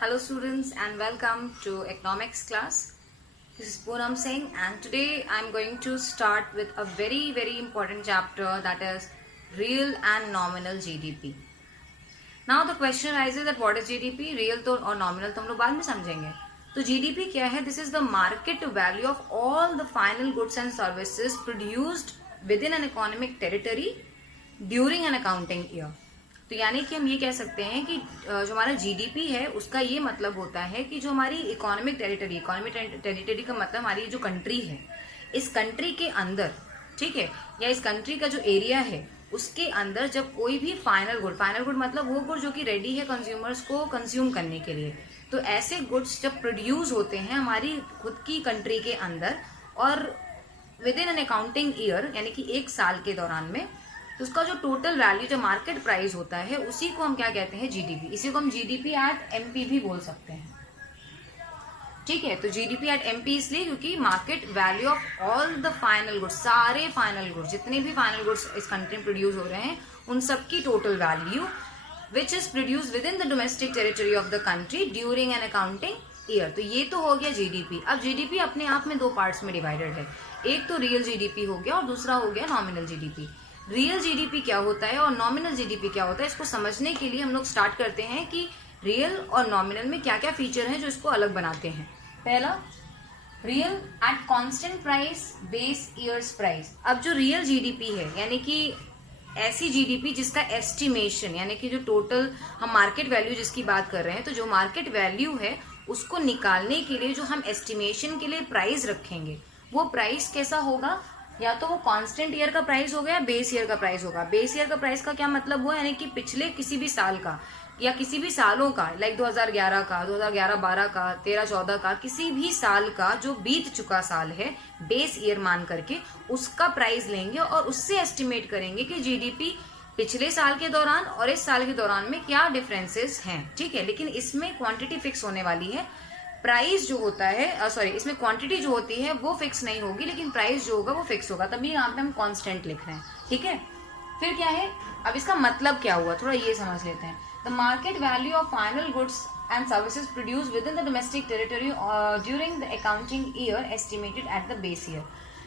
Hello students and welcome to economics class. This is Poonam Singh and today I am going to start with a very important chapter, that is real and nominal GDP. Now the question arises that what is GDP? Real तो और nominal तो हम लोग बाद में समझेंगे. तो GDP क्या है? This is the market value of all the final goods and services produced within an economic territory during an accounting year. तो यानी कि हम ये कह सकते हैं कि जो हमारा जीडीपी है उसका ये मतलब होता है कि जो हमारी इकोनॉमिक टेरिटरी का मतलब हमारी जो कंट्री है, इस कंट्री के अंदर, ठीक है, या इस कंट्री का जो एरिया है उसके अंदर जब कोई भी फाइनल गुड मतलब वो गुड जो कि रेडी है कंज्यूमर्स को कंज्यूम करने के लिए, तो ऐसे गुड्स जब प्रोड्यूस होते हैं हमारी खुद की कंट्री के अंदर और with in an accounting year यानी कि एक साल के दौरान में, तो उसका जो टोटल वैल्यू जो मार्केट प्राइस होता है उसी को हम क्या कहते हैं? जीडीपी. इसी को हम जीडीपी एट एमपी भी बोल सकते हैं. ठीक है, तो जीडीपी एट एमपी इसलिए क्योंकि market value of all the final goods, सारे फाइनल गुड्स, जितने भी फाइनल गुड्स इस कंट्री में प्रोड्यूस हो रहे हैं उन सबकी total value which is produce with in the domestic territory of the country during an accounting year. तो ये तो हो गया जीडीपी. अब जीडीपी अपने आप में दो पार्ट्स में डिवाइडेड है. एक तो रियल जीडीपी हो गया और दूसरा हो गया नॉमिनल जीडीपी. रियल जीडीपी क्या होता है और नॉमिनल जीडीपी क्या होता है, इसको समझने के लिए हम लोग स्टार्ट करते हैं कि रियल और नॉमिनल में क्या क्या फीचर हैं जो इसको अलग बनाते हैं. पहला, real at constant price base years price. अब जो रियल जीडीपी है यानी कि ऐसी जीडीपी जिसका एस्टिमेशन यानी कि जो टोटल हम मार्केट वैल्यू जिसकी बात कर रहे हैं, तो जो मार्केट वैल्यू है उसको निकालने के लिए जो हम एस्टिमेशन के लिए प्राइस रखेंगे वो प्राइस कैसा होगा? या तो वो कांस्टेंट ईयर का प्राइस होगा या बेस ईयर का प्राइस होगा. बेस ईयर का प्राइस का क्या मतलब हुआ? यानी कि पिछले किसी भी साल का या किसी भी सालों का, लाइक 2011 का, 2011-12 का, 13-14 का, किसी भी साल का जो बीत चुका साल है बेस ईयर मान करके उसका प्राइस लेंगे और उससे एस्टिमेट करेंगे कि जीडीपी पिछले साल के दौरान और इस साल के दौरान में क्या डिफरेंसेस हैं. ठीक है, लेकिन इसमें क्वांटिटी फिक्स होने वाली है. प्राइस जो होता है इसमें क्वांटिटी जो होती है वो फिक्स नहीं होगी, लेकिन प्राइस जो होगा वो फिक्स होगा. तभी यहाँ पे हम कांस्टेंट लिख रहे हैं. ठीक है, फिर क्या है, अब इसका मतलब क्या हुआ थोड़ा ये समझ लेते हैं. The market value of final goods and services produce with in the domestic territory during the accounting year estimated at the base year.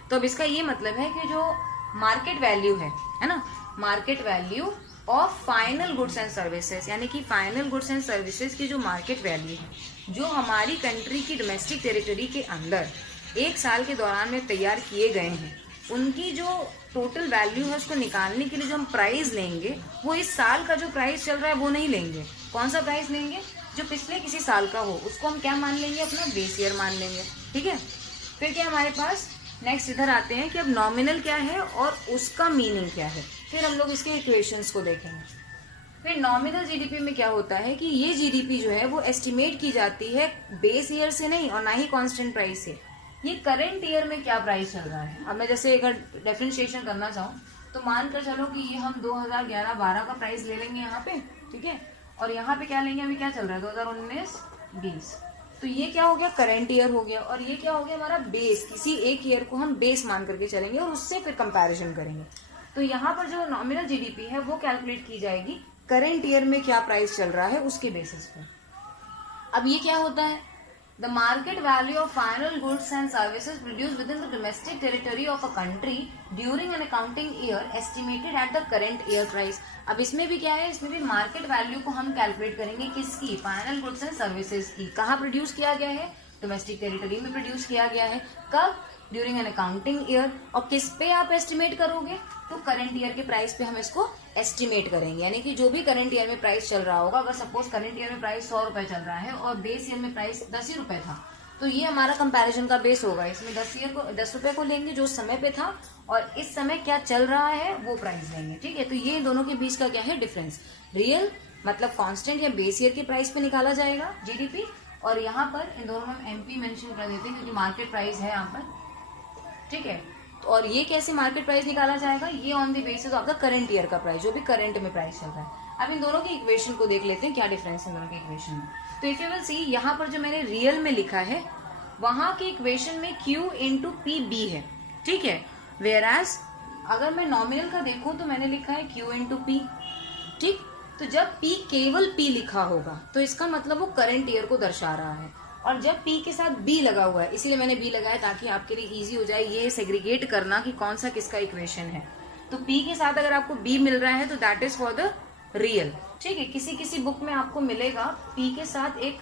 तो अब इसका ये मतलब है कि जो मार्केट वैल्यू है ना, market value of final goods and services यानी कि फाइनल गुड्स एंड सर्विसेज की जो मार्केट वैल्यू है जो हमारी कंट्री की डोमेस्टिक टेरिटरी के अंदर एक साल के दौरान में तैयार किए गए हैं, उनकी जो टोटल वैल्यू है उसको निकालने के लिए जो हम प्राइस लेंगे वो इस साल का जो प्राइस चल रहा है वो नहीं लेंगे. कौन सा प्राइस लेंगे? जो पिछले किसी साल का हो उसको हम क्या मान लेंगे? अपना बेस ईयर मान लेंगे. ठीक है, फिर क्या हमारे पास नेक्स्ट इधर आते हैं कि अब नॉमिनल क्या है और उसका मीनिंग क्या है. फिर हम लोग इसके इक्वेशंस को देखेंगे. फिर नॉमिनल जीडीपी में क्या होता है कि ये जीडीपी जो है वो एस्टिमेट की जाती है बेस ईयर से नहीं और ना ही कांस्टेंट प्राइस से. ये करंट ईयर में क्या प्राइस चल रहा है. अब मैं जैसे अगर डिफरेंशिएशन करना चाहूँ तो मानकर चलो कि ये हम 2011-12 का प्राइस ले लेंगे यहाँ पे. ठीक है, और यहाँ पे क्या लेंगे? अभी क्या चल रहा है? 2019-20. तो ये क्या हो गया? करंट ईयर हो गया. और ये क्या हो गया? हमारा बेस. किसी एक ईयर को हम बेस मान करके चलेंगे और उससे फिर कंपैरिजन करेंगे. तो यहाँ पर जो नॉमिनल जीडीपी है वो कैलकुलेट की जाएगी करंट ईयर में क्या प्राइस चल रहा है उसके बेसिस पे. अब ये क्या होता है? The market value of final goods and services produce with in the domestic territory of a country during an accounting year estimated at the current year price. अब इसमें भी क्या है? इसमें भी मार्केट वैल्यू को हम कैलकुलेट करेंगे. किसकी? फाइनल गुड्स एंड सर्विसेज की. कहाँ प्रोड्यूस किया गया है? डोमेस्टिक टेरिटरी में प्रोड्यूस किया गया है. कब? During an accounting year. और किस पे आप एस्टिमेट करोगे? तो करंट ईयर के प्राइस पे हम इसको एस्टिमेट करेंगे. यानी कि जो भी करंट ईयर में प्राइस चल रहा होगा, अगर सपोज करंट ईयर में प्राइस 100 रुपए चल रहा है और बेस ईयर में प्राइस 10 ही रुपए था, तो ये हमारा कंपैरिजन का बेस होगा. इसमें 10 रुपए को लेंगे जो उस समय पे था और इस समय क्या चल रहा है वो प्राइस लेंगे. ठीक है, तो ये दोनों के बीच का क्या है? डिफरेंस. रियल मतलब कांस्टेंट या बेस ईयर के प्राइस पे निकाला जाएगा जीडीपी, और यहाँ पर इन दोनों में हम एमपी मेंशन कर देते हैं क्योंकि मार्केट प्राइस है यहाँ पर. ठीक है, तो और ये कैसे मार्केट प्राइस निकाला जाएगा? ये on the basis of the current year का प्राइस, जो भी करंट में प्राइस चल रहा है. अब इन दोनों की इक्वेशन को देख लेते हैं क्या डिफरेंस है इन दोनों की इक्वेशन में. तो इफ यू विल सी, यहाँ पर जो मैंने रियल में लिखा है वहां के इक्वेशन में Q इंटू पी बी है. ठीक है, वेयर एज अगर मैं नॉमिनल का देखूं तो मैंने लिखा है Q इंटू पी. ठीक, तो जब P केवल P लिखा होगा तो इसका मतलब वो करंट ईयर को दर्शा रहा है, और जब P के साथ B लगा हुआ है, इसीलिए मैंने B लगाया ताकि आपके लिए इजी हो जाए ये सेग्रीगेट करना कि कौन सा किसका इक्वेशन है। तो P के साथ अगर आपको B मिल रहा है तो that is for the real, ठीक है। किसी किसी बुक में आपको मिलेगा P के साथ एक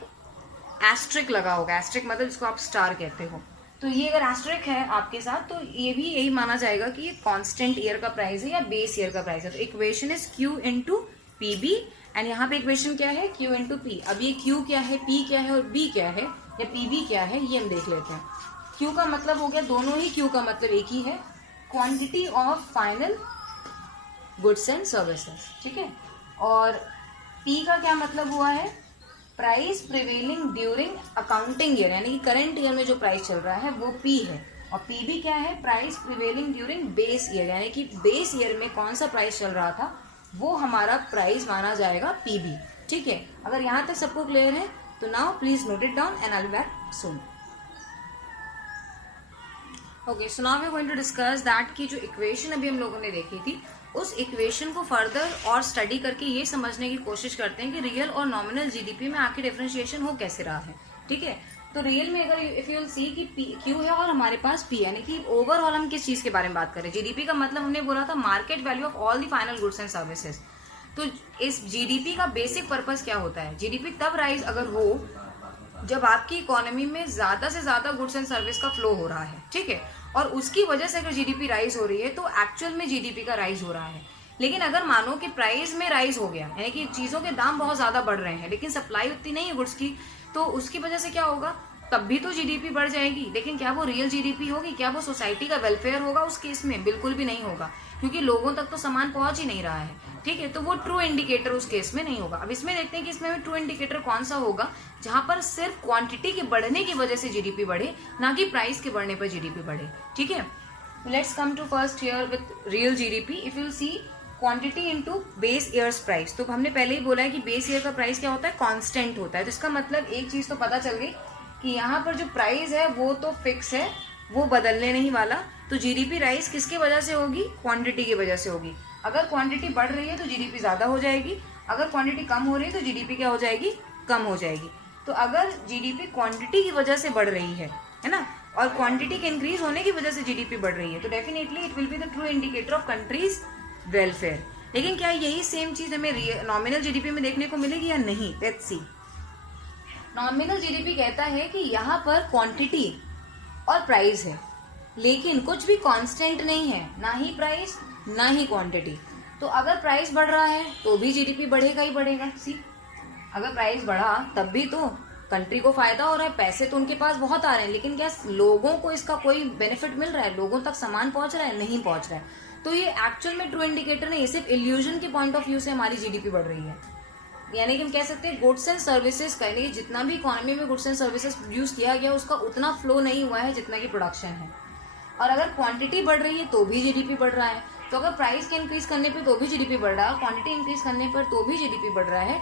एस्ट्रिक लगा होगा, एस्ट्रिक मतलब जिसको आप स्टार कहते हो। तो ये अगर एस्ट्रिक है आपके साथ तो ये भी यही माना जाएगा कि ये कांस्टेंट ईयर का प्राइस है या बेस ईयर का प्राइस है। तो equation is Q into P B, and यहाँ पे इक्वेशन क्या है, Q इंटू पी। अब ये Q क्या है, P क्या है और B क्या है या PB क्या है, ये हम देख लेते हैं। Q का मतलब हो गया, दोनों ही Q का मतलब एक ही है, quantity of final goods and services, ठीक है। और P का क्या मतलब हुआ है, price prevailing during accounting year, यानी कि करंट ईयर में जो प्राइस चल रहा है वो P है। और PB क्या है, price prevailing during base year, यानी कि बेस ईयर में कौन सा प्राइस चल रहा था वो हमारा प्राइस माना जाएगा PB, ठीक है। अगर यहाँ तक सबको क्लियर है तो now please note it down and I will back soon. Okay, so now we are going to discuss that की जो इक्वेशन अभी हम लोगों ने देखी थी उस इक्वेशन को फर्दर और स्टडी करके ये समझने की कोशिश करते हैं कि रियल और नॉमिनल जीडीपी में आखिर डिफरेंशिएशन हो कैसे रहा है, ठीक है। तो रियल में अगर इफ यू विल सी कि Q है और हमारे पास P, यानी कि ओवरऑल हम किस चीज के बारे में बात कर रहे हैं। जीडीपी का मतलब हमने बोला था market value of all the final goods and services. तो इस जीडीपी का बेसिक पर्पस क्या होता है, जीडीपी तब राइज अगर हो जब आपकी इकोनॉमी में ज्यादा से ज्यादा गुड्स एंड सर्विस का फ्लो हो रहा है, ठीक है, और उसकी वजह से अगर जीडीपी राइज हो रही है तो एक्चुअल में जीडीपी का राइज हो रहा है। लेकिन अगर मानो कि प्राइस में राइज हो गया, यानी कि चीजों के दाम बहुत ज्यादा बढ़ रहे हैं लेकिन सप्लाई उतनी नहीं है गुड्स की, तो उसकी वजह से क्या होगा, तब भी तो जीडीपी बढ़ जाएगी, लेकिन क्या वो रियल जीडीपी होगी, क्या वो सोसाइटी का वेलफेयर होगा उस केस में, बिल्कुल भी नहीं होगा, क्योंकि लोगों तक तो सामान पहुंच ही नहीं रहा है, ठीक है। तो वो ट्रू इंडिकेटर उस केस में नहीं होगा। अब इसमें देखते हैं कि इसमें ट्रू इंडिकेटर कौन सा होगा जहां पर सिर्फ क्वांटिटी के बढ़ने की वजह से जीडीपी बढ़े, ना कि प्राइस के बढ़ने पर जीडीपी बढ़े, ठीक है। Let's come to first here with real GDP. If you see quantity into base years price, तो हमने पहले ही बोला है कि बेस ईयर का प्राइस क्या होता है, कांस्टेंट होता है। तो इसका मतलब एक चीज तो पता चल गई कि यहाँ पर जो प्राइस है वो तो फिक्स है, वो बदलने नहीं वाला। तो जीडीपी राइज किसकी वजह से होगी, क्वांटिटी की वजह से होगी। अगर क्वांटिटी बढ़ रही है तो जीडीपी ज्यादा हो जाएगी, अगर क्वांटिटी कम हो रही है तो जीडीपी क्या हो जाएगी, कम हो जाएगी। तो अगर जीडीपी क्वांटिटी की वजह से बढ़ रही है ना, और क्वांटिटी के इंक्रीज होने की वजह से जीडीपी बढ़ रही है, तो definitely it will be the true indicator of countries welfare. लेकिन क्या यही सेम चीज हमें नॉमिनल जीडीपी में देखने को मिलेगी या नहीं, लेट्स सी। नॉमिनल जीडीपी कहता है कि यहाँ पर क्वांटिटी और प्राइस है, लेकिन कुछ भी कांस्टेंट नहीं है, ना ही प्राइस ना ही क्वांटिटी। तो अगर प्राइस बढ़ रहा है तो भी जीडीपी बढ़ेगा ही बढ़ेगा। सी, अगर प्राइस बढ़ा तब भी तो कंट्री को फायदा हो रहा है, पैसे तो उनके पास बहुत आ रहे हैं, लेकिन क्या लोगों को इसका कोई बेनिफिट मिल रहा है, लोगों तक सामान पहुंच रहा है, नहीं पहुंच रहा है। तो ये एक्चुअल में ट्रू इंडिकेटर नहीं, सिर्फ इल्यूजन के पॉइंट ऑफ व्यू से हमारी जीडीपी बढ़ रही है। यानी कि हम कह सकते हैं गुड्स एंड सर्विसेज का, यानी जितना भी इकोनॉमी में गुड्स एंड सर्विसेज प्रोड्यूस किया गया उसका उतना फ्लो नहीं हुआ है जितना की प्रोडक्शन है। और अगर क्वांटिटी बढ़ रही है तो भी जीडीपी बढ़ रहा है। तो अगर प्राइस के इंक्रीज करने पे तो भी जीडीपी बढ़ रहा है, क्वांटिटी इंक्रीज करने पर तो भी जीडीपी बढ़ रहा है।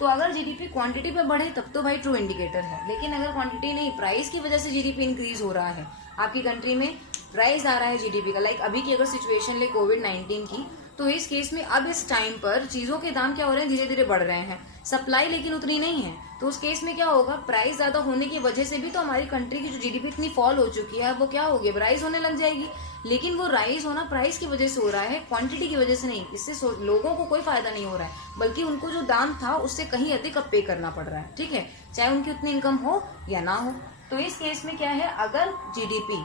तो अगर जीडीपी क्वांटिटी पे बढ़े तब तो भाई ट्रू इंडिकेटर है, लेकिन अगर क्वांटिटी नहीं, प्राइस की वजह से जीडीपी इंक्रीज हो रहा है, आपकी कंट्री में राइज आ रहा है जीडीपी का, लाइक अभी की अगर सिचुएशन ले कोविड-19 की, तो इस केस में अब इस टाइम पर चीजों के दाम क्या हो रहे हैं, धीरे धीरे बढ़ रहे हैं, सप्लाई लेकिन उतनी नहीं है। तो उस केस में क्या होगा, प्राइस ज्यादा होने की वजह से भी तो हमारी कंट्री की जो जीडीपी इतनी फॉल हो चुकी है वो क्या होगी, राइज होने लग जाएगी। लेकिन वो राइज होना प्राइस की वजह से हो रहा है, क्वांटिटी की वजह से नहीं। इससे लोगों को कोई फायदा नहीं हो रहा है, बल्कि उनको जो दाम था उससे कहीं अधिक अब पे करना पड़ रहा है, ठीक है, चाहे उनकी उतनी इनकम हो या ना हो। तो इस केस में क्या है, अगर जीडीपी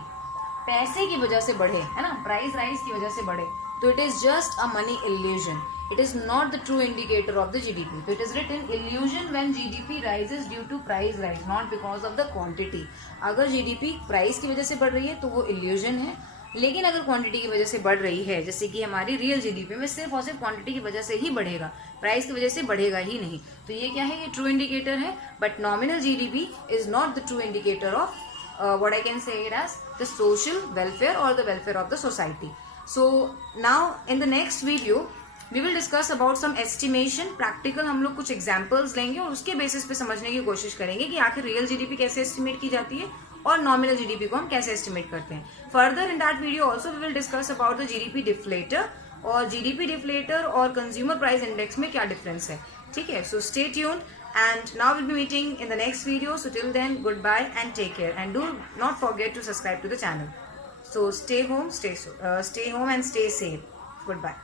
पैसे की वजह से बढ़े, है ना, प्राइस राइज की वजह से बढ़े, तो it is just a money illusion, it is not the true indicator of the GDP. तो it is written illusion when GDP rises due to price rise, not because of the quantity. अगर GDP price की वजह से बढ़ रही है तो वो इल्यूजन है, लेकिन अगर क्वांटिटी की वजह से बढ़ रही है, जैसे कि हमारी रियल जीडीपी में सिर्फ और सिर्फ क्वांटिटी की वजह से ही बढ़ेगा, प्राइस की वजह से बढ़ेगा ही नहीं, तो ये क्या है, ये ट्रू इंडिकेटर है। But nominal GDP is not the true indicator of what I can say it as the social welfare or the welfare of the society. So now in the next video we will discuss about some estimation, practical हम लोग कुछ examples लेंगे और उसके basis पे समझने की कोशिश करेंगे कि आखिर रियल जीडीपी कैसे एस्टिमेट की जाती है और नॉमिनल जीडीपी को हम कैसे एस्टिमेट करते हैं। Further in that video also we will discuss about the GDP deflator और जीडीपी डिफ्लेटर और कंज्यूमर प्राइस इंडेक्स में क्या डिफरेंस है. ठीक है, so stay tuned and now we'll be meeting in the next video. So till then, goodbye and take care, and do not forget to subscribe to the channel. So stay home and stay safe. Goodbye.